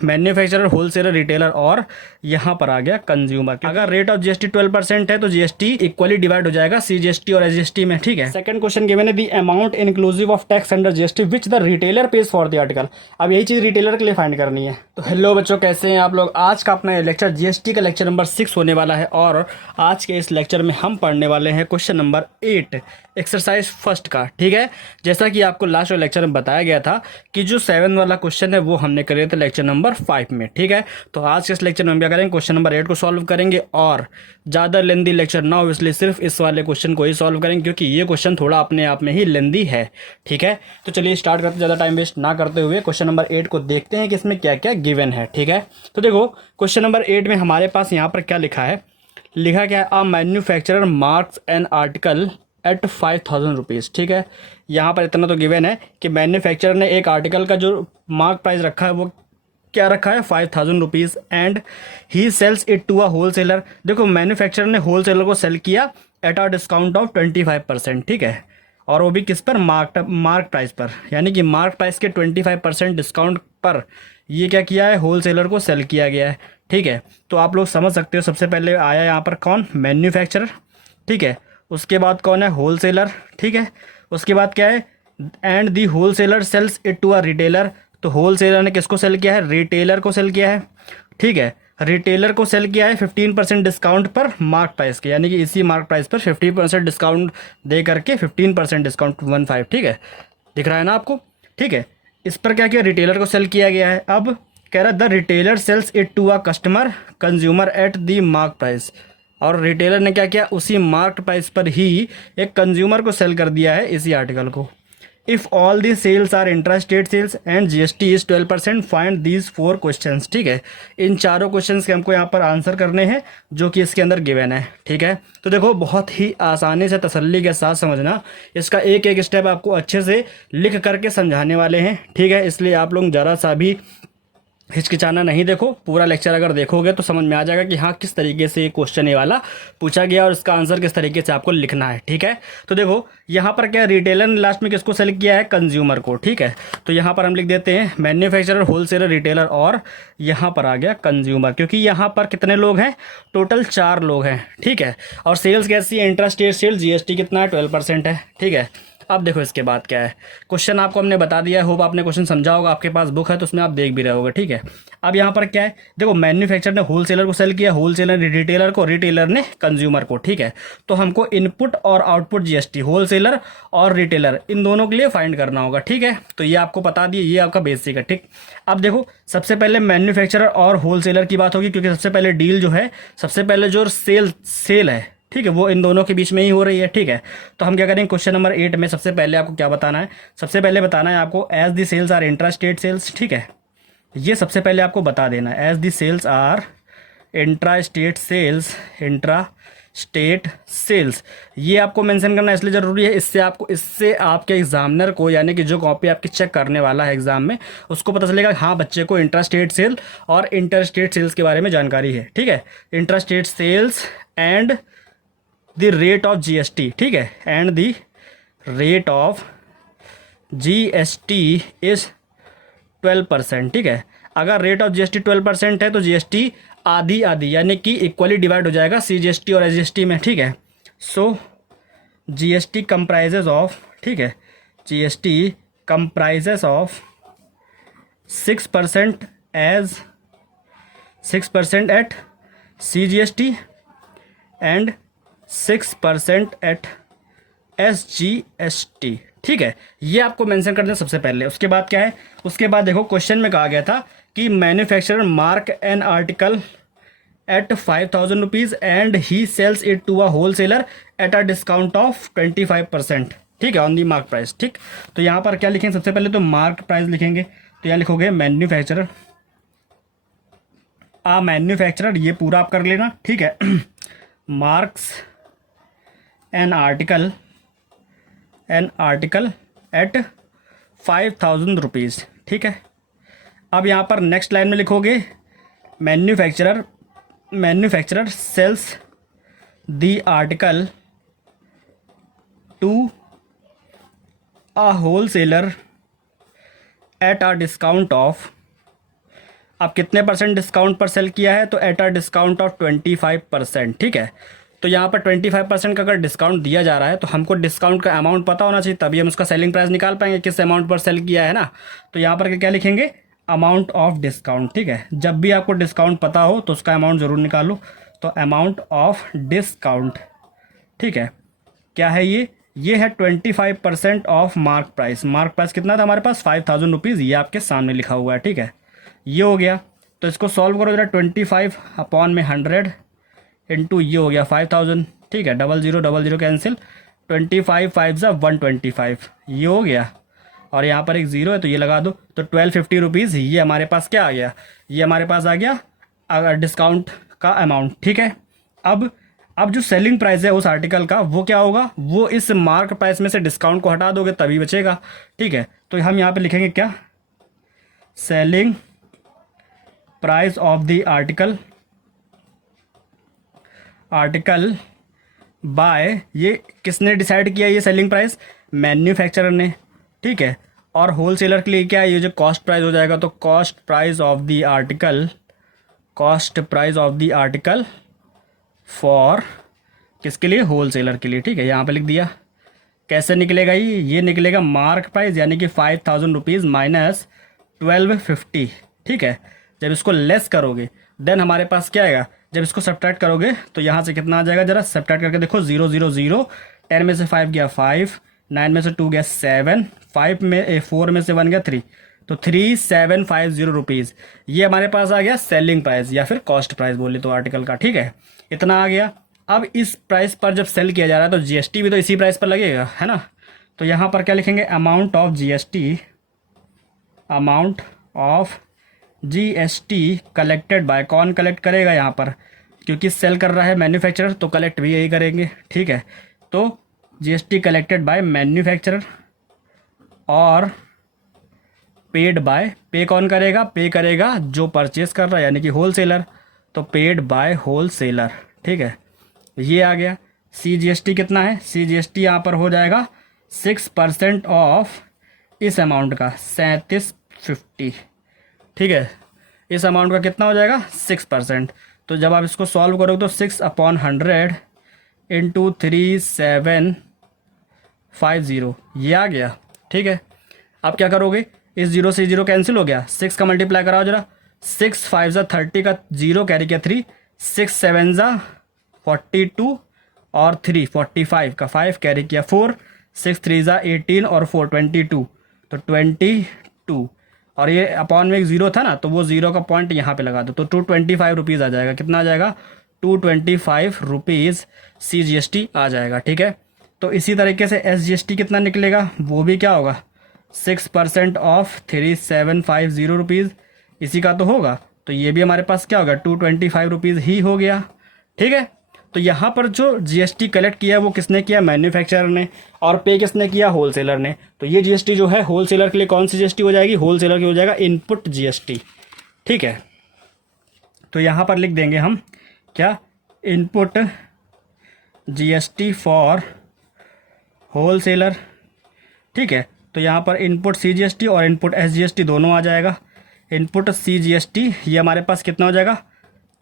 Manufacturer, wholesaler, retailer और यहाँ पर आ गया कंज्यूमर। अगर रेट ऑफ जीएसटी 12% है तो जीएसटी इक्वली डिवाइड हो जाएगा सीजीएसटी और एसजीएसटी में। ठीक है। सेकंड क्वेश्चन गिवन है the amount inclusive of tax under GST which the retailer page for the article. अब यही चीज रिटेलर के लिए फाइंड करनी है। तो हेलो बच्चों, कैसे हैं आप लोग। आज का अपना लेक्चर जीएसटी का लेक्चर नंबर 6 होने वाला है और आज के इस लेक्चर में हम पढ़ने वाले हैं क्वेश्चन नंबर 8 एक्सरसाइज फर्स्ट का। ठीक है। जैसा कि आपको लास्ट लेक्चर में बताया गया था कि जो 7 वाला क्वेश्चन है वो हमने करे थे लेक्चर नंबर 5 में। ठीक है। तो आज के इस लेक्चर में हम क्या करेंगे, क्वेश्चन नंबर 8 को सॉल्व करेंगे और ज़्यादा लेंदी लेक्चर ना हो इसलिए सिर्फ इस वाले क्वेश्चन को ही सॉल्व करेंगे क्योंकि ये क्वेश्चन थोड़ा अपने आप में ही लेंदी है। ठीक है। तो चलिए स्टार्ट करते, ज़्यादा टाइम वेस्ट ना करते हुए क्वेश्चन नंबर 8 को देखते हैं कि इसमें क्या क्या गिवन है। ठीक है। तो देखो क्वेश्चन नंबर 8 में हमारे पास यहाँ पर क्या लिखा है, लिखा क्या है, a manufacturer marks an article at 5000 rupees. ठीक है। यहाँ पर इतना तो गिवन है कि मैन्युफैक्चरर ने एक आर्टिकल का जो मार्क प्राइस रखा है वो क्या रखा है, 5000 rupees and he sells it to a wholesaler. देखो मैन्युफैक्चरर ने होलसेलर को सेल किया एट अ डिस्काउंट ऑफ 25%। ठीक है। और वो भी किस पर, मार्क प्राइस पर, यानी कि मार्क प्राइस के 25% डिस्काउंट पर ये क्या किया है, होलसेलर को सेल किया गया है। ठीक है। तो आप लोग समझ सकते हो, सबसे पहले आया यहाँ पर कौन, मैन्युफैक्चरर। ठीक है। उसके बाद कौन है, होलसेलर। ठीक है। उसके बाद क्या है, and the wholesaler sells it to a retailer. तो होलसेलर ने किसको सेल किया है, रिटेलर को सेल किया है। ठीक है। रिटेलर को सेल किया है 15% डिस्काउंट पर मार्क प्राइस के, यानी कि इसी मार्क प्राइस पर 50% डिस्काउंट दे करके 15% डिस्काउंट 15। ठीक है। दिख रहा है ना आपको। ठीक है। इस पर क्या किया, रिटेलर को सेल किया गया है। अब कह रहा the retailer sells it to a customer consumer at the mark price. और रिटेलर ने क्या किया, उसी मार्क प्राइस पर ही एक कंज्यूमर को सेल कर दिया है इसी आर्टिकल को। If all the sales are intra state sales and GST is 12%, find these 4 questions. ठीक है। इन चारों क्वेश्चंस के हमको यहाँ पर आंसर करने हैं जो कि इसके अंदर गिवन है। ठीक है। तो देखो बहुत ही आसानी से तसल्ली के साथ समझना, इसका एक एक स्टेप आपको अच्छे से लिख करके समझाने वाले हैं। ठीक है। इसलिए आप लोग ज़रा सा भी हिचकिचाना नहीं, देखो पूरा लेक्चर अगर देखोगे तो समझ में आ जाएगा कि हाँ किस तरीके से ये क्वेश्चन ये वाला पूछा गया और इसका आंसर किस तरीके से आपको लिखना है। ठीक है। तो देखो यहाँ पर क्या, रिटेलर ने लास्ट में किसको सेलेक्ट किया है, कंज्यूमर को। ठीक है। तो यहाँ पर हम लिख देते हैं मैन्युफैक्चरर, होलसेलर, रिटेलर और यहाँ पर आ गया कंज्यूमर, क्योंकि यहाँ पर कितने लोग हैं, टोटल 4 लोग हैं। ठीक है। और सेल्स कैसी है, इंट्रा स्टेट सेल्स, जीएसटी कितना है, 12% है। ठीक है। अब देखो इसके बाद क्या है, क्वेश्चन आपको हमने बता दिया है, होप आपने क्वेश्चन समझा होगा, आपके पास बुक है तो उसमें आप देख भी रहे होगे। ठीक है। अब यहाँ पर क्या है, देखो मैन्युफैक्चरर ने होलसेलर को सेल किया, होलसेलर ने रिटेलर को, रिटेलर ने कंज्यूमर को। ठीक है। तो हमको इनपुट और आउटपुट जीएसटी होलसेलर और रिटेलर इन दोनों के लिए फाइंड करना होगा। ठीक है। तो ये आपको बता दिए, ये आपका बेसिक है। ठीक। अब देखो सबसे पहले मैन्युफैक्चरर और होलसेलर की बात होगी, क्योंकि सबसे पहले डील जो है, सबसे पहले जो सेल है, ठीक है, वो इन दोनों के बीच में ही हो रही है। ठीक है। तो हम क्या करेंगे, क्वेश्चन नंबर 8 में सबसे पहले आपको क्या बताना है, सबसे पहले बताना है आपको as the sales are intra state sales. ठीक है। ये सबसे पहले आपको बता देना है, as the sales are intra state sales, intra state sales, ये आपको मेंशन करना इसलिए ज़रूरी है, इससे आपके एग्जामिनर को, यानी कि जो कॉपी आपकी चेक करने वाला है एग्जाम में, उसको पता चलेगा हाँ बच्चे को इंट्रा स्टेट सेल और इंटर स्टेट सेल्स के बारे में जानकारी है। ठीक है। Intra state sales and the rate of GST. ठीक है। And the rate of GST is 12%। ठीक है। अगर रेट ऑफ जीएसटी 12% है तो जीएसटी आधी आधी, यानी कि इक्वली डिवाइड हो जाएगा सीजीएसटी और एसजीएसटी में। ठीक है। सो जीएसटी कंप्राइजेज ऑफ, ठीक है, GST comprises of 6% as 6% at CGST and 6% at SGST. ठीक है। ये आपको मेंशन कर देना सबसे पहले। उसके बाद क्या है, उसके बाद देखो क्वेश्चन में कहा गया था कि manufacturer mark an article at 5000 rupees and he sells it to a wholesaler at a discount of 25%। ठीक है, ऑन दी मार्क प्राइस। ठीक। तो यहाँ पर क्या लिखेंगे, सबसे पहले तो मार्क प्राइस लिखेंगे। तो यहाँ लिखोगे मैन्युफैक्चरर, मैन्युफैक्चरर, ये पूरा आप कर लेना। ठीक है। Marks an article at 5000 rupees. ठीक है। अब यहाँ पर नेक्स्ट लाइन में लिखोगे manufacturer sells the article to a wholesaler at a discount of अब कितने परसेंट डिस्काउंट पर सेल किया है, तो एट अ डिस्काउंट ऑफ 25%, ठीक है। तो यहाँ पर 25% का अगर डिस्काउंट दिया जा रहा है तो हमको डिस्काउंट का अमाउंट पता होना चाहिए, तभी हम उसका सेलिंग प्राइस निकाल पाएंगे किस अमाउंट पर सेल किया है ना। तो यहाँ पर क्या लिखेंगे, अमाउंट ऑफ डिस्काउंट, ठीक है। जब भी आपको डिस्काउंट पता हो तो उसका अमाउंट ज़रूर निकालो, तो अमाउंट ऑफ डिस्काउंट, ठीक है, क्या है ये है 25% of mark price. Mark price कितना था हमारे पास, 5000 रुपीज़, ये आपके सामने लिखा हुआ है, ठीक है। ये हो गया, तो इसको सॉल्व करो जरा, 25 अपॉन में 100 इंटू ये हो गया 5000, ठीक है, 00 कैंसिल, 25 5 ज़ा 125, ये हो गया, और यहाँ पर एक ज़ीरो है तो ये लगा दो, तो 1250 रुपीज़ ये हमारे पास क्या आ गया, ये हमारे पास आ गया डिस्काउंट का अमाउंट, ठीक है। अब जो सेलिंग प्राइस है उस आर्टिकल का वो क्या होगा, वो इस मार्क प्राइस में से डिस्काउंट को हटा दोगे तभी बचेगा, ठीक है। तो हम यहाँ पे लिखेंगे क्या, selling price of the article by, ये किसने डिसाइड किया, ये सेलिंग प्राइस मैन्युफैक्चरर ने, ठीक है। और होलसेलर के लिए क्या है, ये जो कॉस्ट प्राइस हो जाएगा, तो cost price of the article for किसके लिए, होलसेलर के लिए, ठीक है। यहाँ पे लिख दिया, कैसे निकलेगा ये निकलेगा मार्क प्राइस यानी कि 5000 रुपीज़ माइनस 1250, ठीक है। जब इसको लेस करोगे देन हमारे पास क्या आएगा, जब इसको सब्ट्रैक्ट करोगे तो यहाँ से कितना आ जाएगा, जरा सब्ट्रैक्ट करके देखो, 0 0 0, 10 में से 5 गया 5, 9 में से 2 गया 7, 4 में से 1 गया 3, तो 3750 रुपीज़ ये हमारे पास आ गया सेलिंग प्राइस या फिर कॉस्ट प्राइस बोले तो आर्टिकल का, ठीक है, इतना आ गया। अब इस प्राइस पर जब सेल किया जा रहा है तो जीएसटी भी तो इसी प्राइस पर लगेगा, है ना। तो यहाँ पर क्या लिखेंगे, amount of GST collected by, कौन कलेक्ट करेगा यहाँ पर, क्योंकि सेल कर रहा है मैन्युफैक्चरर तो कलेक्ट भी यही करेंगे, ठीक है। तो जीएसटी कलेक्टेड बाय मैन्युफैक्चरर और पेड बाय, पे कौन करेगा, पे करेगा जो परचेस कर रहा है यानी कि होलसेलर, तो पेड बाय होलसेलर, ठीक है। ये आ गया। CGST कितना है, CGST यहाँ पर हो जाएगा 6% ऑफ इस अमाउंट का 3750, ठीक है। इस अमाउंट का कितना हो जाएगा 6%, तो जब आप इसको सॉल्व करोगे तो 6/100 इंटू 3750 ये आ गया, ठीक है। अब क्या करोगे, इस जीरो से जीरो कैंसिल हो गया, 6 का मल्टीप्लाई कराओ जरा, 6 5 ज़ा 30 का 0 कैरी किया 3, 6 7 ज़ा 42 और 3 45 का 5 कैरी किया 4, 6 3 ज़ा 18 और 4 22, तो 22, और ये अपॉन में एक ज़ीरो था ना तो वो ज़ीरो का पॉइंट यहाँ पे लगा दो, तो 225 रुपीज़ आ जाएगा, कितना आ जाएगा 225 रुपीज़ CGST आ जाएगा, ठीक है। तो इसी तरीके से SGST कितना निकलेगा, वो भी क्या होगा 6% ऑफ 3750 रुपीज़, इसी का तो होगा, तो ये भी हमारे पास क्या होगा 225 रुपीज़ ही हो गया, ठीक है। तो यहाँ पर जो जीएसटी कलेक्ट किया है वो किसने किया, मैन्युफैक्चरर ने, और पे किसने किया, होलसेलर ने। तो ये जीएसटी जो है होलसेलर के लिए कौन सी जीएसटी हो जाएगी, होलसेलर की हो जाएगा इनपुट जीएसटी, ठीक है। तो यहाँ पर लिख देंगे हम क्या, इनपुट जीएसटी फॉर होलसेलर, ठीक है। तो यहाँ पर इनपुट CGST और इनपुट SGST दोनों आ जाएगा। इनपुट CGST ये हमारे पास कितना हो जाएगा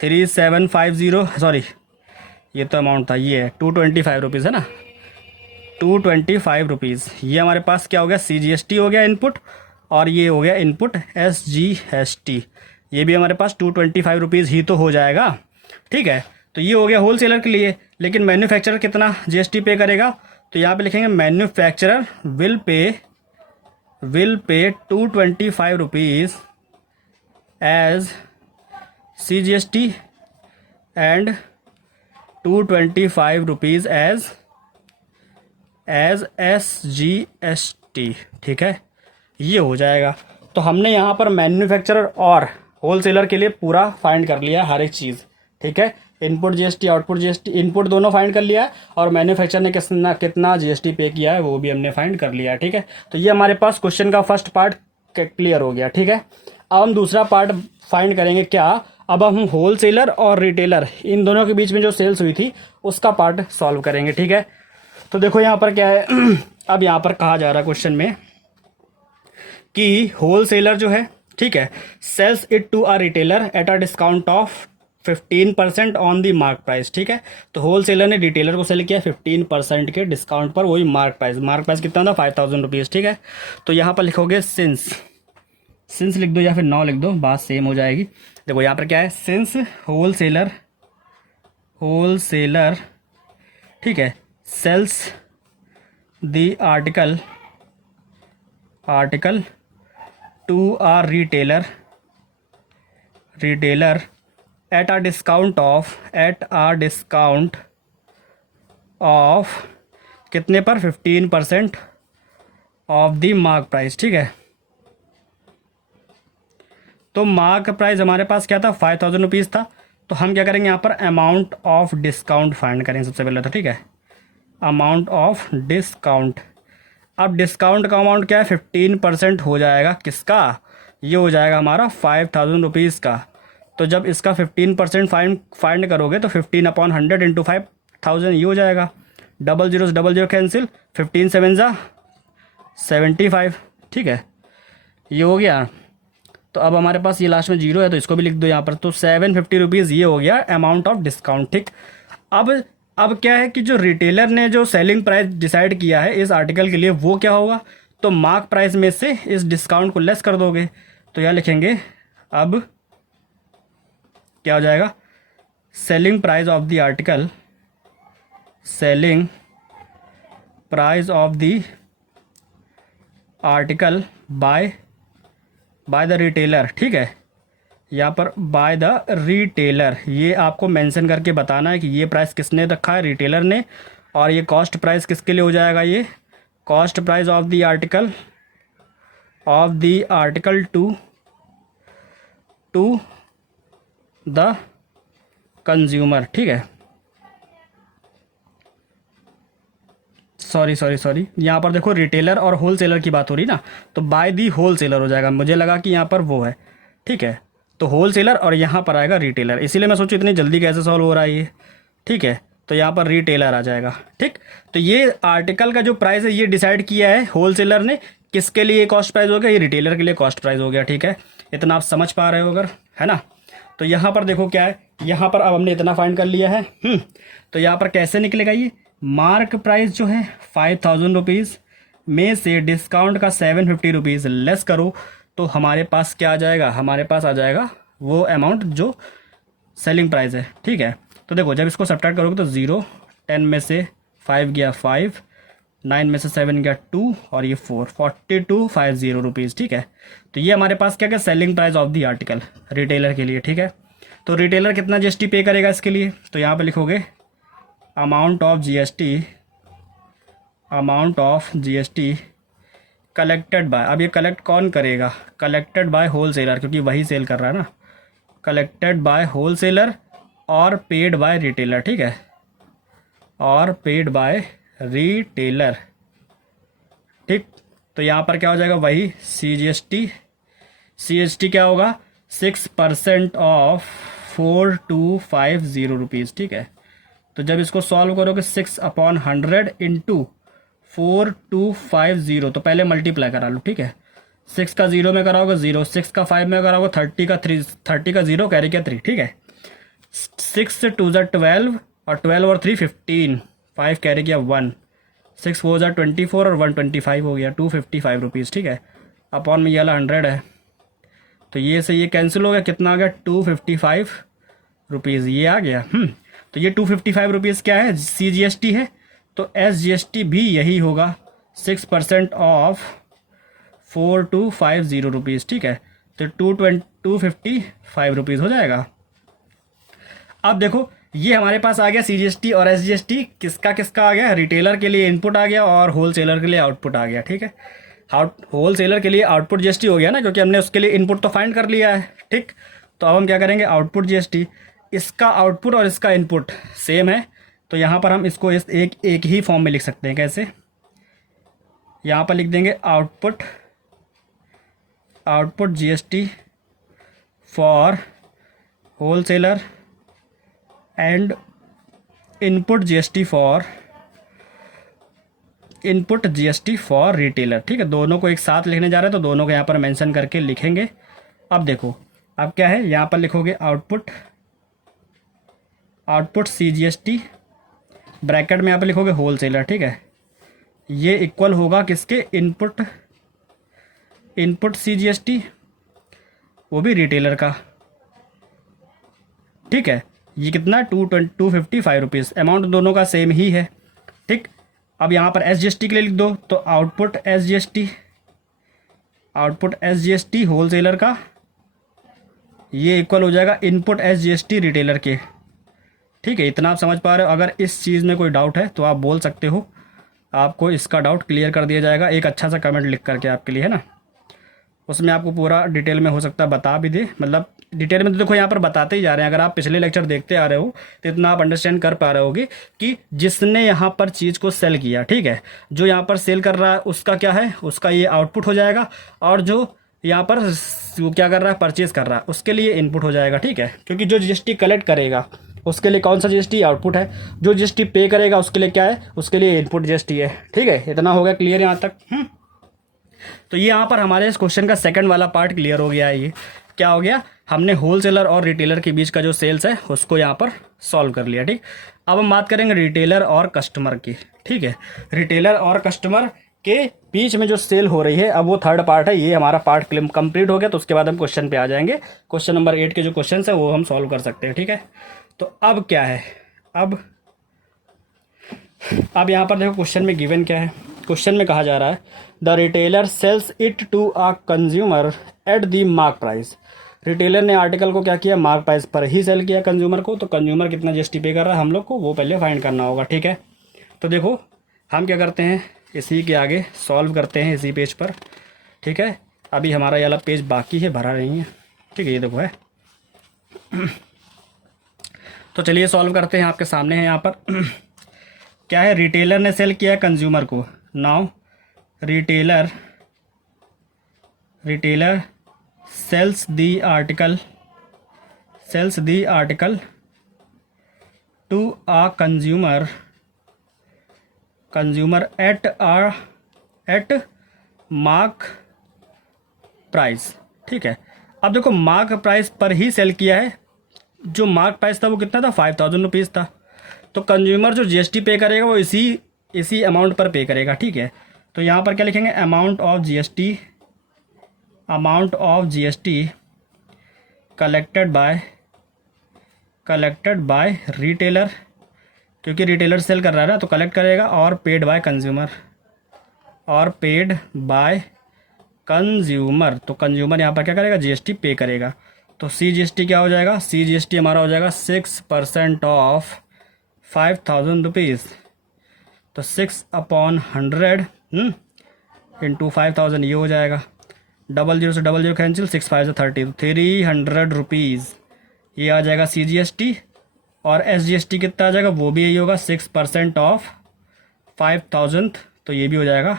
3750, सॉरी ये तो अमाउंट था, ये है 225 रुपीज़ है ना, 225 रुपीज़ ये हमारे पास क्या हो गया CGST हो गया इनपुट, और ये हो गया इनपुट SGST, ये भी हमारे पास 225 रुपीज़ ही तो हो जाएगा, ठीक है। तो ये हो गया होलसेलर के लिए, लेकिन मैन्युफैक्चरर कितना GST पे करेगा, तो यहाँ पे लिखेंगे manufacturer will pay 225 rupees as CGST and 225 rupees as SGST, ठीक है, ये हो जाएगा। तो हमने यहाँ पर मैन्युफैक्चरर और होलसेलर के लिए पूरा फाइंड कर लिया हर एक चीज़, ठीक है। Input GST output GST, input दोनों फाइंड कर लिया है, और मैन्युफैक्चरर ने कितना GST पे किया है वो भी हमने फाइंड कर लिया है, ठीक है। तो ये हमारे पास क्वेश्चन का फर्स्ट पार्ट क्लियर हो गया, ठीक है। अब हम दूसरा पार्ट फाइंड करेंगे क्या, अब हम होलसेलर और रिटेलर इन दोनों के बीच में जो सेल्स हुई थी उसका पार्ट सॉल्व करेंगे, ठीक है। तो देखो यहाँ पर क्या है अब यहाँ पर कहा जा रहा है क्वेश्चन में कि होलसेलर जो है ठीक है, sells it to a retailer at a discount of 15% on the mark price. ठीक है, तो होलसेलर ने रिटेलर को सेल किया 15% के डिस्काउंट पर, वही मार्क प्राइस कितना था 5000 रुपीज़। ठीक है, तो यहाँ पर लिखोगे सिंस लिख दो या फिर नौ लिख दो, बात सेम हो जाएगी। देखो यहाँ पर क्या है, सिंस होलसेलर ठीक है sells the article to a retailer at a discount of कितने पर, 15% ऑफ द मार्क प्राइस। ठीक है, तो मार्क प्राइस हमारे पास क्या था 5000 रुपीज़ था, तो हम क्या करेंगे यहाँ पर अमाउंट ऑफ डिस्काउंट फाइंड करेंगे सबसे पहले तो। ठीक है, अमाउंट ऑफ डिस्काउंट, अब डिस्काउंट का अमाउंट क्या है 15% हो जाएगा किसका, ये हो जाएगा हमारा 5000 रुपीज़ का। तो जब इसका 15% फाइंड करोगे तो 15/100 इंटू 5000 ये हो जाएगा, डबल जीरो कैंसिल, 15 7 ज़ा 75। ठीक है, ये हो गया। तो अब हमारे पास ये लास्ट में जीरो है तो इसको भी लिख दो यहाँ पर, तो 750 रुपीज़ ये हो गया अमाउंट ऑफ डिस्काउंट। ठीक, अब क्या है कि जो रिटेलर ने जो सेलिंग प्राइस डिसाइड किया है इस आर्टिकल के लिए वो क्या होगा, तो मार्क प्राइस में से इस डिस्काउंट को लेस कर दोगे, तो यहाँ लिखेंगे अब क्या हो जाएगा, selling price of the article, selling price of the article by the retailer. ठीक है, यहाँ पर बाय द रिटेलर ये आपको मेंशन करके बताना है कि ये प्राइस किसने रखा है, रिटेलर ने, और ये कॉस्ट प्राइस किसके लिए हो जाएगा, ये cost price of the article to the consumer. ठीक है, सॉरी यहाँ पर देखो रिटेलर और होलसेलर की बात हो रही ना, तो बाय दी होलसेलर हो जाएगा, मुझे लगा कि यहाँ पर वो है। ठीक है, तो होलसेलर और यहाँ पर आएगा रिटेलर, इसीलिए मैं सोचूं इतनी जल्दी कैसे सॉल्व हो रहा है ये। ठीक है, तो यहाँ पर रिटेलर आ जाएगा। ठीक, तो ये आर्टिकल का जो प्राइस है ये डिसाइड किया है होलसेलर ने, किसके लिए कॉस्ट प्राइस हो गया, ये रिटेलर के लिए कॉस्ट प्राइस हो गया। ठीक है, इतना आप समझ पा रहे हो अगर, है ना। तो यहाँ पर देखो क्या है, यहाँ पर अब हमने इतना फाइंड कर लिया है। तो यहाँ पर कैसे निकलेगा, ये मार्क प्राइस जो है 5000 रुपीज़ में से डिस्काउंट का 750 रुपीज़ लेस करो, तो हमारे पास क्या आ जाएगा, हमारे पास आ जाएगा वो अमाउंट जो सेलिंग प्राइस है। ठीक है, तो देखो जब इसको सब्ट्रैक्ट करोगे तो 0, 10 में से 5 गया 5, 9 में से 7 गया 2 और ये 4, 4250 रुपीज़। ठीक है, तो ये हमारे पास क्या क्या selling price of the article retailer के लिए। ठीक है, तो रिटेलर कितना जीएसटी पे करेगा इसके लिए, तो यहाँ पे लिखोगे amount of GST collected by, अब ये कलेक्ट कौन करेगा, कलेक्टेड बाय होलसेलर, क्योंकि वही सेल कर रहा है ना, कलेक्टेड बाय होलसेलर और पेड बाय रिटेलर। ठीक है, और पेड बाय रिटेलर। ठीक, तो यहाँ पर क्या हो जाएगा, वही CGST क्या होगा 6% ऑफ 4250 रुपीज़। ठीक है, तो जब इसको सॉल्व करोगे 6/100 इंटू 4250, तो पहले मल्टीप्लाई करा लो। ठीक है, 6 का 0 में कराओगे 0, 6 का 5 में कराओगे 30 का 3, 30 का 0 कैरी का 3। ठीक है, 6 2 12 और 12 और 3 15, 5 कैरी किया 1, 6 4 24 और 125 हो गया 255 रुपीज़। ठीक है, अपॉन में ये वाला 100 है, तो ये से ये कैंसिल हो गया, कितना आ गया 255 रुपीज़ ये आ गया। तो ये 255 रुपीज़ क्या है, CGST है, तो SGST भी यही होगा 6% ऑफ 4250 रुपीज़। ठीक है, तो 255 रुपीज़ हो जाएगा। अब देखो ये हमारे पास आ गया CGST और SGST, किसका किसका आ गया, रिटेलर के लिए इनपुट आ गया और होलसेलर के लिए आउटपुट आ गया। ठीक है, होलसेलर के लिए आउटपुट GST हो गया ना, क्योंकि हमने उसके लिए इनपुट तो फाइंड कर लिया है। ठीक, तो अब हम क्या करेंगे, आउटपुट GST, इसका आउटपुट और इसका इनपुट सेम है, तो यहाँ पर हम इसको एक ही फॉर्म में लिख सकते हैं। कैसे, यहाँ पर लिख देंगे output GST for wholesaler and input GST for retailer. ठीक है, दोनों को एक साथ लिखने जा रहे हैं तो दोनों को यहाँ पर मेंशन करके लिखेंगे अब देखो, अब क्या है, यहाँ पर लिखोगे आउटपुट, आउटपुट CGST, ब्रैकेट में यहाँ पर लिखोगे होलसेलर, ठीक है। ये इक्वल होगा किसके, इनपुट, इनपुट CGST, वो भी रिटेलर का, ठीक है। ये कितना, 255 रुपीज़, अमाउंट दोनों का सेम ही है, ठीक। अब यहाँ पर SGST के लिए लिख दो, तो output SGST, output SGST wholesaler का, ये इक्वल हो जाएगा इनपुट SGST रिटेलर के, ठीक है। इतना आप समझ पा रहे हो। अगर इस चीज़ में कोई डाउट है तो आप बोल सकते हो, आपको इसका डाउट क्लियर कर दिया जाएगा एक अच्छा सा कमेंट लिख करके आपके लिए, है ना। उसमें आपको पूरा डिटेल में हो सकता है बता भी दे, मतलब डिटेल में तो देखो यहाँ पर बताते ही जा रहे हैं। अगर आप पिछले लेक्चर देखते आ रहे हो तो इतना आप अंडरस्टैंड कर पा रहे होगे कि जिसने यहाँ पर चीज़ को सेल किया, ठीक है, जो यहाँ पर सेल कर रहा है उसका क्या है, उसका ये आउटपुट हो जाएगा, और जो यहाँ पर वो क्या कर रहा है, परचेज कर रहा है, उसके लिए इनपुट हो जाएगा, ठीक है। क्योंकि जो GST कलेक्ट करेगा उसके लिए कौन सा GST, आउटपुट है। जो GST पे करेगा उसके लिए क्या है, उसके लिए इनपुट GST है, ठीक है। इतना हो गया क्लियर यहाँ तक। तो ये यहाँ पर हमारे इस क्वेश्चन का सेकंड वाला पार्ट क्लियर हो गया है। ये क्या हो गया, हमने होलसेलर और रिटेलर के बीच का जो सेल्स है उसको यहाँ पर सॉल्व कर लिया, ठीक। अब हम बात करेंगे रिटेलर और कस्टमर की, ठीक है। रिटेलर और कस्टमर के बीच में जो सेल हो रही है, अब वो थर्ड पार्ट है। ये हमारा पार्ट कंप्लीट हो गया, तो उसके बाद हम क्वेश्चन पे आ जाएंगे। क्वेश्चन नंबर 8 के जो क्वेश्चन है वो हम सॉल्व कर सकते हैं, ठीक है। तो अब क्या है, अब यहाँ पर देखो क्वेश्चन में गिवन क्या है। क्वेश्चन में कहा जा रहा है the retailer sells it to a consumer at the mark price. Retailer ने आर्टिकल को क्या किया, मार्क प्राइस पर ही सेल किया कंज्यूमर को। तो कंज्यूमर कितना GST पे कर रहा है हम लोग को वो पहले फाइंड करना होगा, ठीक है। तो देखो हम क्या करते हैं, इसी के आगे सॉल्व करते हैं इसी पेज पर, ठीक है। अभी हमारा ये वाला पेज बाकी है, भरा नहीं है, ठीक है। ये देखो है तो चलिए सॉल्व करते हैं, आपके सामने है यहाँ पर क्या है, रिटेलर ने सेल किया है कंज्यूमर को। Now retailer sells the article to a consumer at mark price, ठीक है। अब देखो मार्क प्राइस पर ही सेल किया है, जो मार्क प्राइस था वो कितना था, 5000 रुपीज़ था। तो कंज्यूमर जो GST पे करेगा वो इसी अमाउंट पर पे करेगा, ठीक है। तो यहाँ पर क्या लिखेंगे, amount of GST collected by retailer, क्योंकि रिटेलर सेल कर रहा है ना, तो कलेक्ट करेगा, और पेड बाय कंज्यूमर, तो कंज्यूमर यहाँ पर क्या करेगा, GST पे करेगा। तो CGST क्या हो जाएगा, CGST हमारा हो जाएगा 6% ऑफ 5000 रुपीज़। तो 6/100 इंटू 5000 ये हो जाएगा, 00 से 00 कैंसिल, 6 5 30, तो 300 रुपीज़ ये आ जाएगा CGST। और SGST कितना आ जाएगा, वो भी यही होगा, 6% ऑफ 5000, तो ये भी हो जाएगा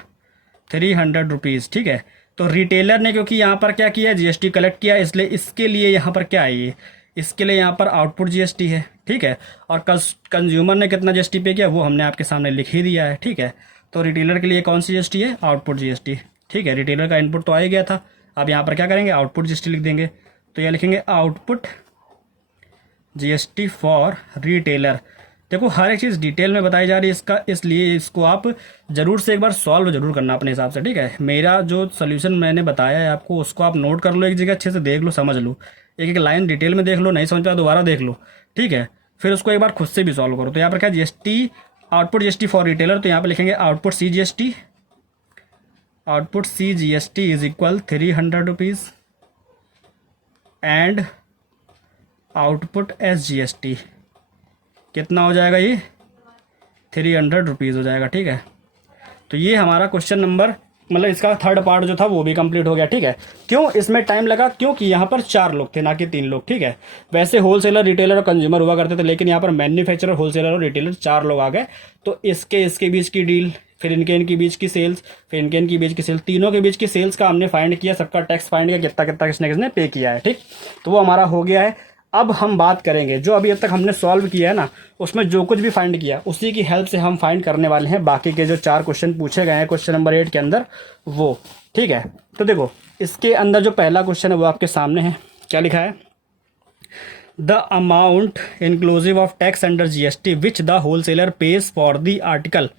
300 रुपीज़, ठीक है। तो रिटेलर ने क्योंकि यहाँ पर क्या किया, GST कलेक्ट किया, इसलिए इसके लिए यहाँ पर क्या है, ये इसके लिए यहाँ पर आउटपुट GST है, ठीक है। और कंज्यूमर ने कितना GST पे किया वो हमने आपके सामने लिख ही दिया है, ठीक है। तो रिटेलर के लिए कौन सी GST है, आउटपुट GST, ठीक है। रिटेलर का इनपुट तो आ ही गया था, अब यहाँ पर क्या करेंगे, आउटपुट GST लिख देंगे। तो यह लिखेंगे आउटपुट GST फॉर रिटेलर। देखो हर एक चीज़ डिटेल में बताई जा रही है इसका, इसलिए इसको आप ज़रूर से एक बार सॉल्व जरूर करना अपने हिसाब से, ठीक है। मेरा जो सोल्यूशन मैंने बताया है आपको, उसको आप नोट कर लो, एक जगह अच्छे से देख लो, समझ लो, एक एक लाइन डिटेल में देख लो, नहीं समझ पाया दोबारा देख लो, ठीक है। फिर उसको एक बार खुद से भी सॉल्व करो। तो यहाँ पर क्या GST, output GST for retailer, तो यहाँ पर लिखेंगे output CGST is equal 300 rupees and output SGST कितना हो जाएगा, ये 300 रुपीज़ हो जाएगा, ठीक है। तो ये हमारा क्वेश्चन नंबर, मतलब इसका थर्ड पार्ट जो था वो भी कंप्लीट हो गया, ठीक है। क्यों इसमें टाइम लगा, क्योंकि यहाँ पर 4 लोग थे ना कि 3 लोग, ठीक है। वैसे होलसेलर, रिटेलर और कंज्यूमर हुआ करते थे, लेकिन यहाँ पर मैन्युफैक्चरर, होलसेलर और रिटेलर 4 लोग आ गए। तो इसके बीच की डील, फिर इनके बीच की सेल्स, फिर इनके बीच की सेल्स, तीनों के बीच की सेल्स का हमने फाइंड किया, सबका टैक्स फाइंड किया, कितना कितना किसने पे किया है, ठीक। तो वो हमारा हो गया है। अब हम बात करेंगे जो अभी तक हमने सॉल्व किया है ना, उसमें जो कुछ भी फाइंड किया उसी की हेल्प से हम फाइंड करने वाले हैं बाकी के जो 4 क्वेश्चन पूछे गए हैं क्वेश्चन नंबर 8 के अंदर वो। ठीक है, तो देखो इसके अंदर जो पहला क्वेश्चन है वो आपके सामने है। क्या लिखा है? The amount inclusive of tax under GST which the wholesaler pays for the article.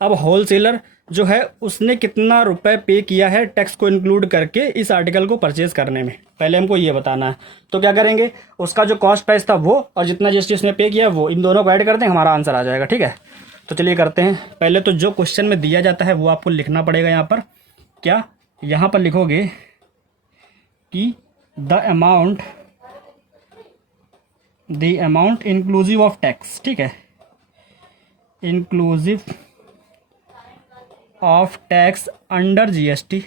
अब होलसेलर जो है उसने कितना रुपए पे किया है टैक्स को इंक्लूड करके इस आर्टिकल को परचेज करने में, पहले हमको ये बताना है। तो क्या करेंगे, उसका जो कॉस्ट प्राइस था वो और जितना जीएसटी उसने पे किया वो, इन दोनों को ऐड कर दें, हमारा आंसर आ जाएगा। ठीक है, तो चलिए करते हैं। पहले तो जो क्वेश्चन में दिया जाता है वो आपको लिखना पड़ेगा यहाँ पर। क्या यहाँ पर लिखोगे कि the amount inclusive of tax. ठीक है, inclusive of tax under GST.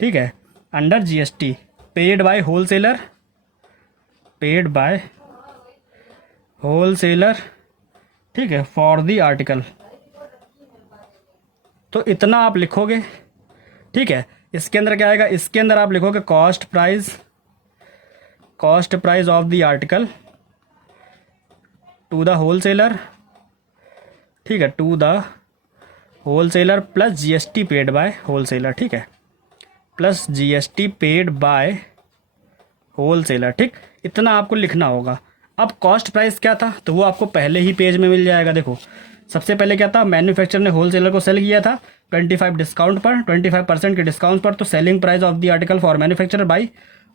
ठीक है, under GST paid by wholesaler, ठीक है, फॉर द आर्टिकल। तो इतना आप लिखोगे। ठीक है, इसके अंदर क्या आएगा, इसके अंदर आप लिखोगे cost price of the article to the wholesaler. ठीक है, to the wholesaler plus GST paid by wholesaler. ठीक है, plus GST paid by wholesaler. ठीक, इतना आपको लिखना होगा। अब कॉस्ट प्राइस क्या था तो वो आपको पहले ही पेज में मिल जाएगा। देखो सबसे पहले क्या था, मैन्युफैक्चर ने होलसेलर को सेल किया था 25 डिस्काउंट पर, 25% के डिस्काउंट पर। तो selling price of the article for manufacture by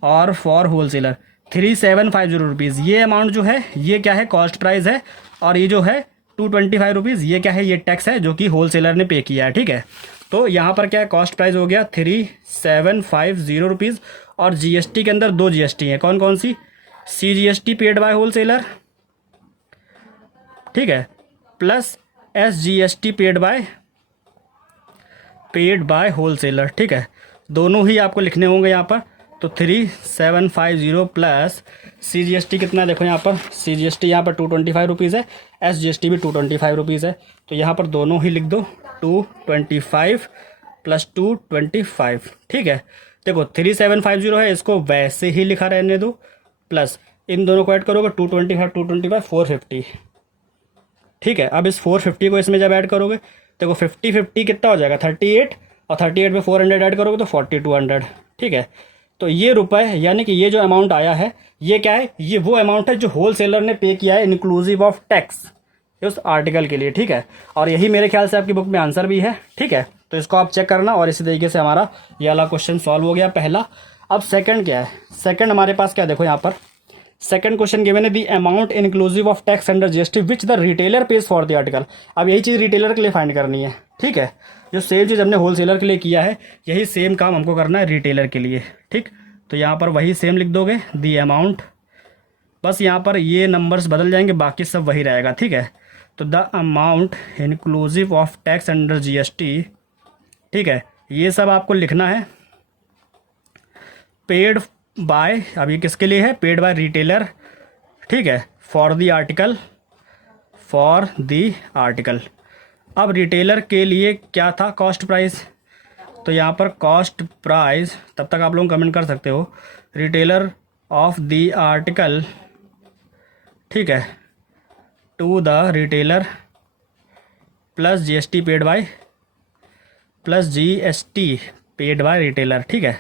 और फॉर होलसेलर 3750 रुपीज़। ये अमाउंट जो है ये क्या है, कॉस्ट प्राइस है। और ये जो है 225 रुपीज़ ये क्या है, ये टैक्स है जो कि होलसेलर ने पे किया है। ठीक है, तो यहाँ पर क्या है, कॉस्ट प्राइस हो गया 3750 रुपीज़। और जीएसटी के अंदर 2 जीएसटी हैं, कौन कौन सी, सीजीएसटी पेड बाय होलसेलर, ठीक है, plus SGST paid by wholesaler. ठीक है, दोनों ही आपको लिखने होंगे यहाँ पर। तो 3750 प्लस सीजीएसटी कितना, देखो यहाँ पर सीजीएसटी यहाँ पर 225 रुपीज़ है, एसजीएसटी भी 225 रुपीज़ है। तो यहाँ पर दोनों ही लिख दो, 225 प्लस 225। ठीक है, देखो 3750 है, इसको वैसे ही लिखा रहने दो, प्लस इन दोनों को ऐड करोगे 225 450। ठीक है, अब इस 450 को इसमें जब ऐड करोगे देखो 50 कितना हो जाएगा 38, और 38 में 400 ऐड करोगे तो 4200। ठीक है, तो ये रुपए यानी कि ये जो अमाउंट आया है ये क्या है, ये वो अमाउंट है जो होलसेलर ने पे किया है इंक्लूसिव ऑफ टैक्स उस आर्टिकल के लिए। ठीक है, और यही मेरे ख्याल से आपकी बुक में आंसर भी है। ठीक है, तो इसको आप चेक करना। और इसी तरीके से हमारा ये वाला क्वेश्चन सॉल्व हो गया पहला। अब सेकंड क्या है, सेकंड हमारे पास क्या, देखो यहाँ पर सेकंड क्वेश्चन गिवन है the amount inclusive of tax under GST which the retailer page for the article. अब यही चीज़ रिटेलर के लिए फाइंड करनी है। ठीक है, जो सेम चीज़ हमने होलसेलर के लिए किया है यही सेम काम हमको करना है रिटेलर के लिए। ठीक, तो यहाँ पर वही सेम लिख दोगे द अमाउंट, बस यहाँ पर ये नंबर्स बदल जाएंगे, बाकी सब वही रहेगा। ठीक है, तो the amount inclusive of tax under GST, ठीक है, ये सब आपको लिखना है। पेड बाय, अब ये किसके लिए है, पेड बाय रिटेलर। ठीक है, फॉर द आर्टिकल। अब रिटेलर के लिए क्या था कॉस्ट प्राइस, तो यहाँ पर कॉस्ट प्राइस, तब तक आप लोग कमेंट कर सकते हो, रिटेलर ऑफ द आर्टिकल, ठीक है, to the retailer plus GST paid by, plus GST paid by retailer. ठीक है,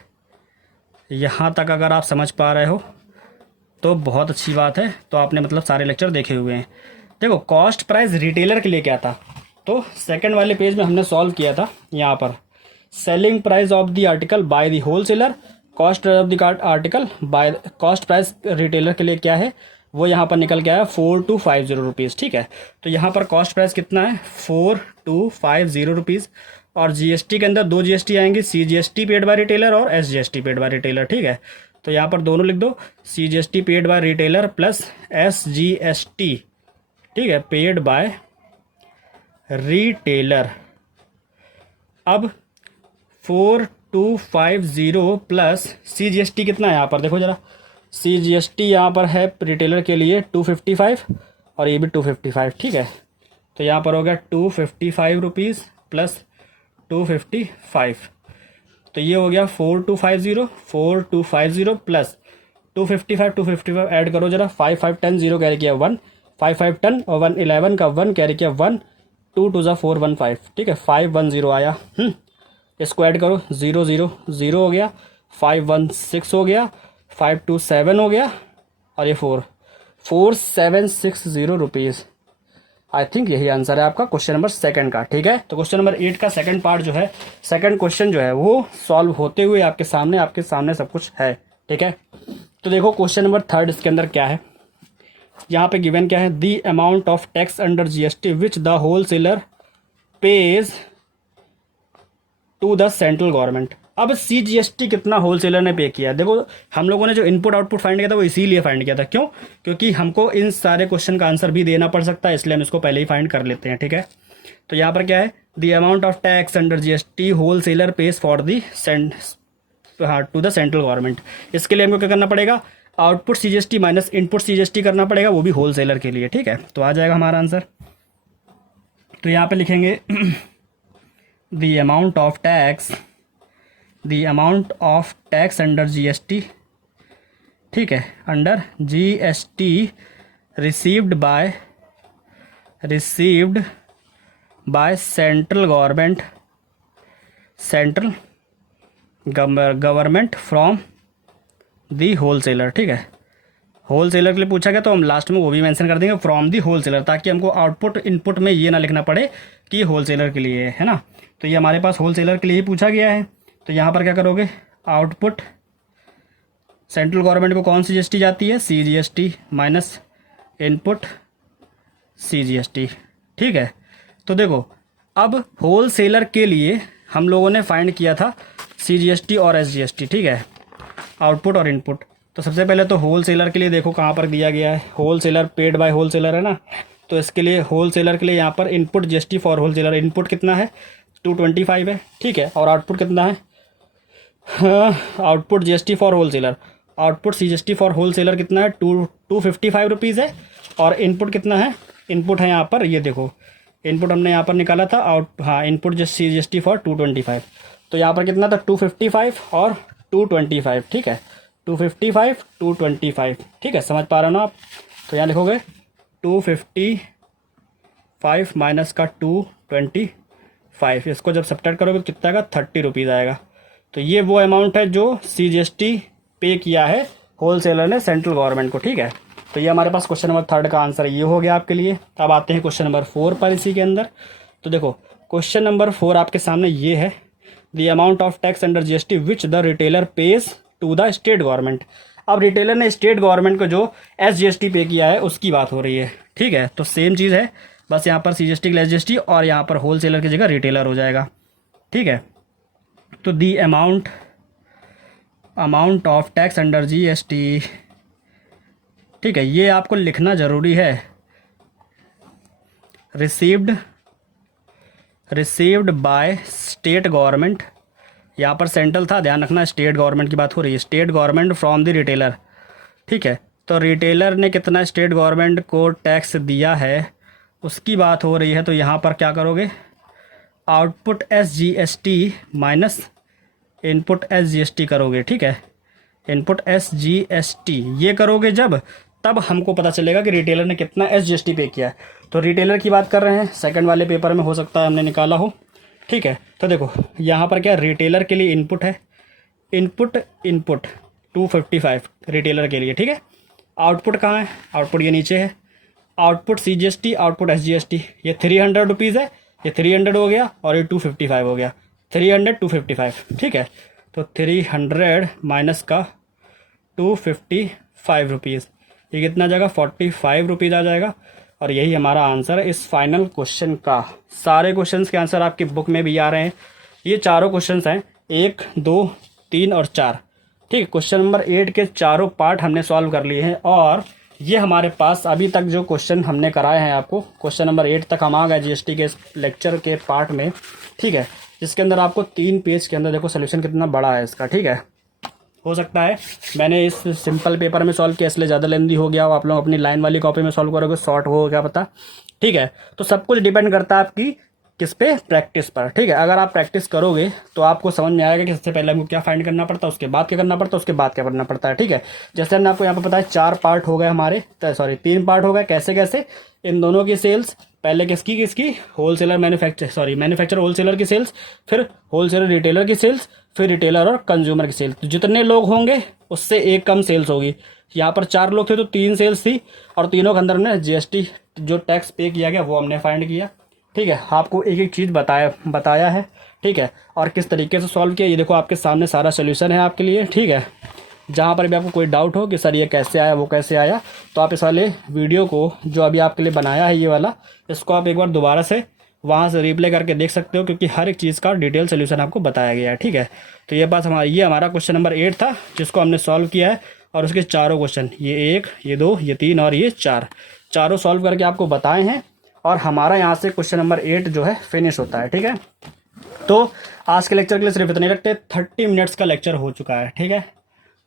यहाँ तक अगर आप समझ पा रहे हो तो बहुत अच्छी बात है, तो आपने मतलब सारे लेक्चर देखे हुए हैं। देखो कॉस्ट प्राइस रिटेलर के लिए क्या था, तो सेकंड वाले पेज में हमने सॉल्व किया था। यहाँ पर selling price of the article by the wholesaler, cost price of the article by, cost price retailer के लिए क्या है वो यहाँ पर निकल के आया 4250 रुपीज़। ठीक है, तो यहाँ पर कॉस्ट प्राइस कितना है 4250 रुपीज़। और जीएसटी के अंदर 2 जीएसटी आएंगी, सीजीएसटी पेड बाय रिटेलर और एसजीएसटी पेड बाय रिटेलर। ठीक है, तो यहाँ पर दोनों लिख दो, CGST paid by retailer plus SGST, ठीक है, पेड बाय रिटेलर। अब 4250 प्लस सीजीएसटी कितना है यहाँ पर, देखो जरा, सीजीएसटी यहाँ पर है रिटेलर के लिए 255 और ये भी 255। ठीक है, तो यहाँ पर हो गया 255 रुपीज़ प्लस 255, तो ये हो गया 4250 प्लस 255 ऐड करो जरा, 5 5 10 0 कैरी किया 1, 5 5 10 और 1 11 का 1 कैरी किया 1, 2 2 ज़ा 4 1 5, ठीक है 5 1 0 आया। इसको ऐड करो 0 0 0 हो गया, 5 1 6 हो गया, 5 2 7 हो गया और ये 4 4 7 6 0 रुपीज़। आई थिंक यही आंसर है आपका क्वेश्चन नंबर 2 का। ठीक है, तो क्वेश्चन नंबर 8 का सेकंड पार्ट जो है, सेकंड क्वेश्चन जो है वो सॉल्व होते हुए आपके सामने सब कुछ है। ठीक है, तो देखो क्वेश्चन नंबर 3 इसके अंदर क्या है, यहाँ पे गिवन क्या है, the amount of tax under GST which the wholesaler pays to the central government. अब सीजीएसटी कितना होलसेलर ने पे किया, देखो हम लोगों ने जो इनपुट आउटपुट फाइंड किया था वो इसीलिए फाइंड किया था, क्यों, क्योंकि हमको इन सारे क्वेश्चन का आंसर भी देना पड़ सकता है, इसलिए हम इसको पहले ही फाइंड कर लेते हैं। ठीक है, तो यहाँ पर क्या है, the amount of tax under GST wholesaler pays for the to the central government. इसके लिए हमको क्या करना पड़ेगा, output CGST minus input CGST करना पड़ेगा, वो भी होलसेलर के लिए। ठीक है, तो आ जाएगा हमारा आंसर। तो यहाँ पे लिखेंगे the amount of tax under GST, ठीक है, under GST received by central government from the wholesaler. ठीक है, होलसेलर के लिए पूछा गया तो हम लास्ट में वो भी मेंशन कर देंगे फ्रॉम दी होलसेलर, ताकि हमको आउटपुट इनपुट में ये ना लिखना पड़े कि ये होलसेलर के लिए है ना। तो ये हमारे पास होलसेलर के लिए ही पूछा गया है, तो यहाँ पर क्या करोगे, आउटपुट सेंट्रल गवर्नमेंट को कौन सी जीएसटी जाती है, सीजीएसटी माइनस इनपुट सीजीएसटी। ठीक है, तो देखो अब होलसेलर के लिए हम लोगों ने फाइंड किया था सीजीएसटी और एसजीएसटी। ठीक है, आउटपुट और इनपुट। तो सबसे पहले तो होलसेलर के लिए देखो कहाँ पर दिया गया है, होलसेलर पेड बाय होलसेलर है ना, तो इसके लिए होलसेलर के लिए यहाँ पर input GST for wholesaler, input कितना है 225 है। ठीक है, और आउटपुट कितना है, output GST for wholesaler, output CGST for wholesaler कितना है 255 रुपीज़ है, और इनपुट कितना है, इनपुट है यहाँ पर ये देखो, इनपुट हमने यहाँ पर निकाला था इनपुट जो सीजीएसटी फॉर 225, तो यहाँ पर कितना था 255 और 225। ठीक है, 255 225। ठीक है, समझ पा रहे हो ना आप, तो यहाँ लिखोगे 255 माइनस का 225, इसको जब सब्ट्रैक्ट करोगे तो कितना आएगा 30 रुपीज़ आएगा। तो ये वो अमाउंट है जो सीजीएसटी पे किया है होलसेलर ने सेंट्रल गवर्नमेंट को। ठीक है, तो ये हमारे पास क्वेश्चन नंबर 3 का आंसर ये हो गया आपके लिए। अब आते हैं क्वेश्चन नंबर 4 पर इसी के अंदर। तो देखो क्वेश्चन नंबर 4 आपके सामने ये है, the amount of tax under GST which the retailer pays to the state government. अब रिटेलर ने स्टेट गवर्नमेंट को जो एसजीएसटी पे किया है उसकी बात हो रही है। ठीक है, तो सेम चीज़ है, बस यहाँ पर सीजीएसटी के लिए एसजीएसटी और यहाँ पर होलसेलर की जगह रिटेलर हो जाएगा। ठीक है, तो दी amount of tax under GST, ठीक है, ये आपको लिखना ज़रूरी है, रिसीव्ड बाय स्टेट गवर्नमेंट, यहाँ पर सेंट्रल था, ध्यान रखना स्टेट गवर्नमेंट की बात हो रही है, state government from the retailer. ठीक है, तो रिटेलर ने कितना स्टेट गवर्नमेंट को टैक्स दिया है उसकी बात हो रही है, तो यहाँ पर क्या करोगे, output SGST minus input SGST करोगे। ठीक है, इनपुट एसजीएसटी ये करोगे जब, तब हमको पता चलेगा कि रिटेलर ने कितना एसजीएसटी पे किया है। तो रिटेलर की बात कर रहे हैं, सेकंड वाले पेपर में हो सकता है हमने निकाला हो। ठीक है, तो देखो यहाँ पर क्या, रिटेलर के लिए इनपुट है, इनपुट 255 रिटेलर के लिए। ठीक है, आउटपुट कहाँ है, आउटपुट ये नीचे है, आउटपुट सीजीएसटी आउटपुट एसजीएसटी, ये 300 रुपीज़ है, ये 300 हो गया और ये 255 हो गया, 300 255। ठीक है, तो 300 माइनस का 255 रुपीज़, ये कितना आ जाएगा 45 रुपीज़ आ जाएगा। और यही हमारा आंसर है इस फाइनल क्वेश्चन का। सारे क्वेश्चंस के आंसर आपकी बुक में भी आ रहे हैं, ये चारों क्वेश्चंस हैं 1 2 3 और 4। ठीक है, क्वेश्चन नंबर 8 के चारों पार्ट हमने सॉल्व कर लिए हैं, और ये हमारे पास अभी तक जो क्वेश्चन हमने कराए हैं आपको, क्वेश्चन नंबर 8 तक हम आ गए जीएसटी के लेक्चर के पार्ट में। ठीक है, जिसके अंदर आपको 3 पेज के अंदर देखो सोल्यूशन कितना बड़ा है इसका। ठीक है, हो सकता है मैंने इस सिंपल पेपर में सॉल्व किया इसलिए ज़्यादा लेंदी हो गया हो, आप लोग अपनी लाइन वाली कॉपी में सॉल्व करोगे शॉर्ट हो, क्या पता। ठीक है, तो सब कुछ डिपेंड करता है आपकी किस पे, प्रैक्टिस पर, ठीक है। अगर आप प्रैक्टिस करोगे तो आपको समझ में आएगा कि सबसे पहले हमको क्या फाइंड करना पड़ता है, उसके बाद क्या करना पड़ता है, उसके बाद क्या करना पड़ता है, ठीक है। जैसे हमने आपको यहाँ पे बताया 4 पार्ट हो गए हमारे, सॉरी 3 पार्ट हो गए। कैसे कैसे, इन दोनों की सेल्स, पहले किसकी किसकी, होलसेलर मैन्युफैक्चर होलसेलर की सेल्स, फिर होलसेलर रिटेलर की सेल्स, फिर रिटेलर और कंज्यूमर की सेल्स। तो जितने लोग होंगे उससे एक कम सेल्स होगी। यहाँ पर 4 लोग थे तो 3 सेल्स थी, और तीनों के अंदर हमने जीएसटी जो टैक्स पे किया गया वो हमने फाइंड किया, ठीक है। आपको एक एक चीज़ बताया है, ठीक है। और किस तरीके से सॉल्व किया, ये देखो आपके सामने सारा सोल्यूशन है आपके लिए, ठीक है। जहाँ पर भी आपको कोई डाउट हो कि सर ये कैसे आया वो कैसे आया, तो आप इस वाले वीडियो को जो अभी आपके लिए बनाया है ये वाला, इसको आप एक बार दोबारा से वहाँ से रिप्ले करके देख सकते हो, क्योंकि हर एक चीज़ का डिटेल सोल्यूशन आपको बताया गया है, ठीक है। तो ये हमारा क्वेश्चन नंबर 8 था जिसको हमने सॉल्व किया है, और उसके चारों क्वेश्चन, ये 1, ये 2, ये 3 और ये 4, चारों सॉल्व करके आपको बताए हैं। और हमारा यहाँ से क्वेश्चन नंबर 8 जो है फिनिश होता है, ठीक है। तो आज के लेक्चर के लिए सिर्फ इतने लगते, 30 मिनट्स का लेक्चर हो चुका है, ठीक है।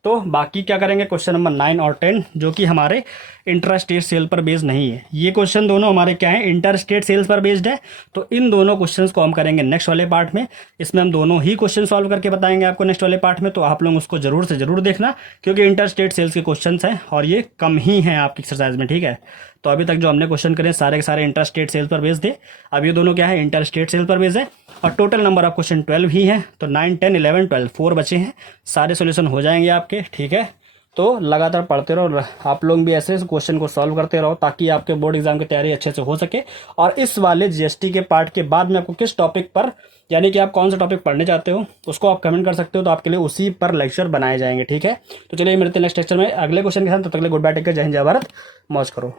तो बाकी क्या करेंगे, क्वेश्चन नंबर 9 और 10 जो कि हमारे इंटर स्टेट सेल पर बेस्ड नहीं है। ये क्वेश्चन दोनों हमारे क्या है, इंटर स्टेट सेल्स पर बेस्ड है। तो इन दोनों क्वेश्चंस को हम करेंगे नेक्स्ट वाले पार्ट में। इसमें हम दोनों ही क्वेश्चन सॉल्व करके बताएंगे आपको नेक्स्ट वाले पार्ट में। तो आप लोग उसको जरूर से जरूर देखना, क्योंकि इंटर स्टेट सेल्स के क्वेश्चन हैं और ये कम ही हैं आपकी एक्सरसाइज में, ठीक है। तो अभी तक जो हमने क्वेश्चन करे सारे के सारे इंटर स्टेट सेल्स पर बेस्ड है। अब ये दोनों क्या है, इंटर स्टेट सेल्स पर बेस्ड है। और टोटल नंबर ऑफ क्वेश्चन 12 ही हैं। तो 9, 10, 11, 12 4 बचे हैं, सारे सोल्यूशन हो जाएंगे आपके, ठीक है। तो लगातार पढ़ते रहो, आप लोग भी ऐसे क्वेश्चन को सॉल्व करते रहो, ताकि आपके बोर्ड एग्जाम की तैयारी अच्छे से हो सके। और इस वाले जीएसटी के पार्ट के बाद में आपको किस टॉपिक पर, यानी कि आप कौन सा टॉपिक पढ़ने चाहते हो, उसको आप कमेंट कर सकते हो। तो आपके लिए उसी पर लेक्चर बनाए जाएंगे, ठीक है। तो चलिए मिलते हैं नेक्स्ट लेक्चर में अगले क्वेश्चन के साथ। तब तक के लिए गुड बाय, टेक केयर, जय हिंद, जय भारत, मौज करो।